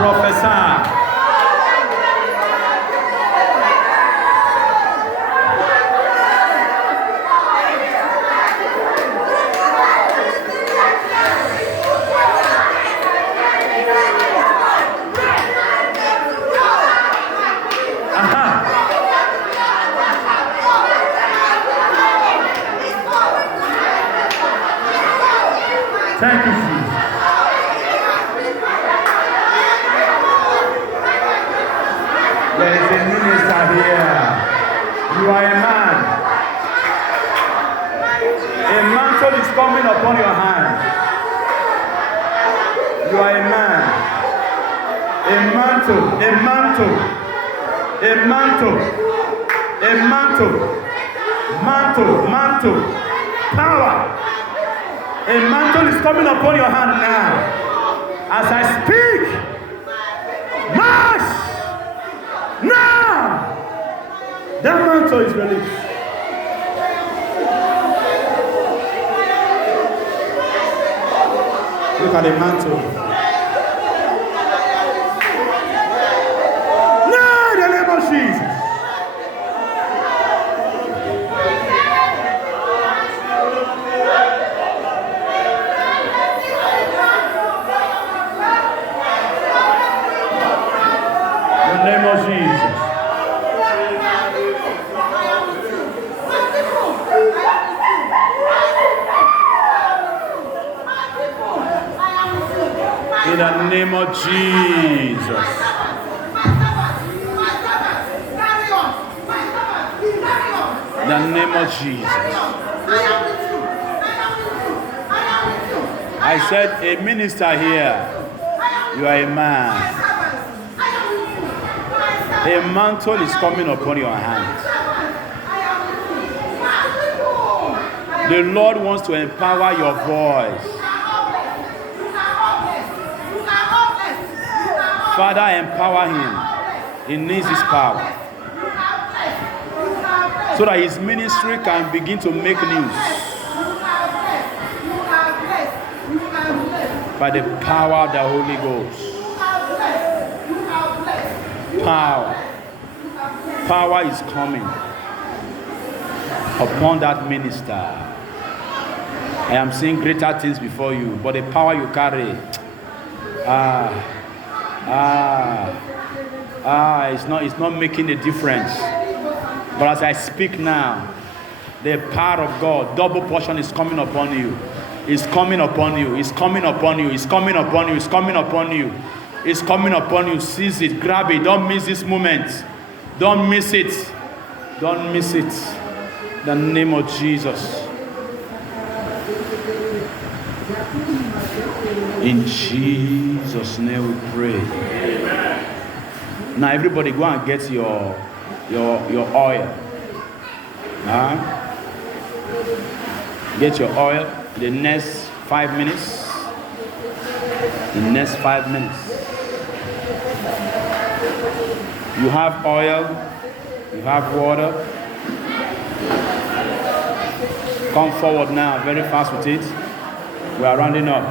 Prophesy. Thank you, Jesus. There is a minister here. You are a man. A mantle is coming upon your hand. You are a man. A mantle, a mantle, a mantle, a mantle, mantle, mantle, power. A mantle is coming upon your hand now. As I speak, march! Now! That mantle is released. Look at the mantle. Now, in the name of Jesus. Name of Jesus. In the name of Jesus. In the name of Jesus. I said, a minister here, you are a man. A mantle is coming upon your hand. The Lord wants to empower your voice. Father, empower him. He needs his power. So that his ministry can begin to make news. By the power of the Holy Ghost. Power is coming upon that minister. I am seeing greater things before you, but the power you carry, it's not making a difference. But as I speak now, the power of God, double portion is coming upon you. It's coming upon you. It's coming upon you. It's coming upon you. It's coming upon you. It's coming upon you. Seize it. Grab it. Don't miss this moment. Don't miss it. Don't miss it. In the name of Jesus. In Jesus' name we pray. Amen. Now everybody go and get your oil. Get your oil. The next 5 minutes. The next 5 minutes. You have oil, you have water. Come forward now, very fast with it. We are rounding up.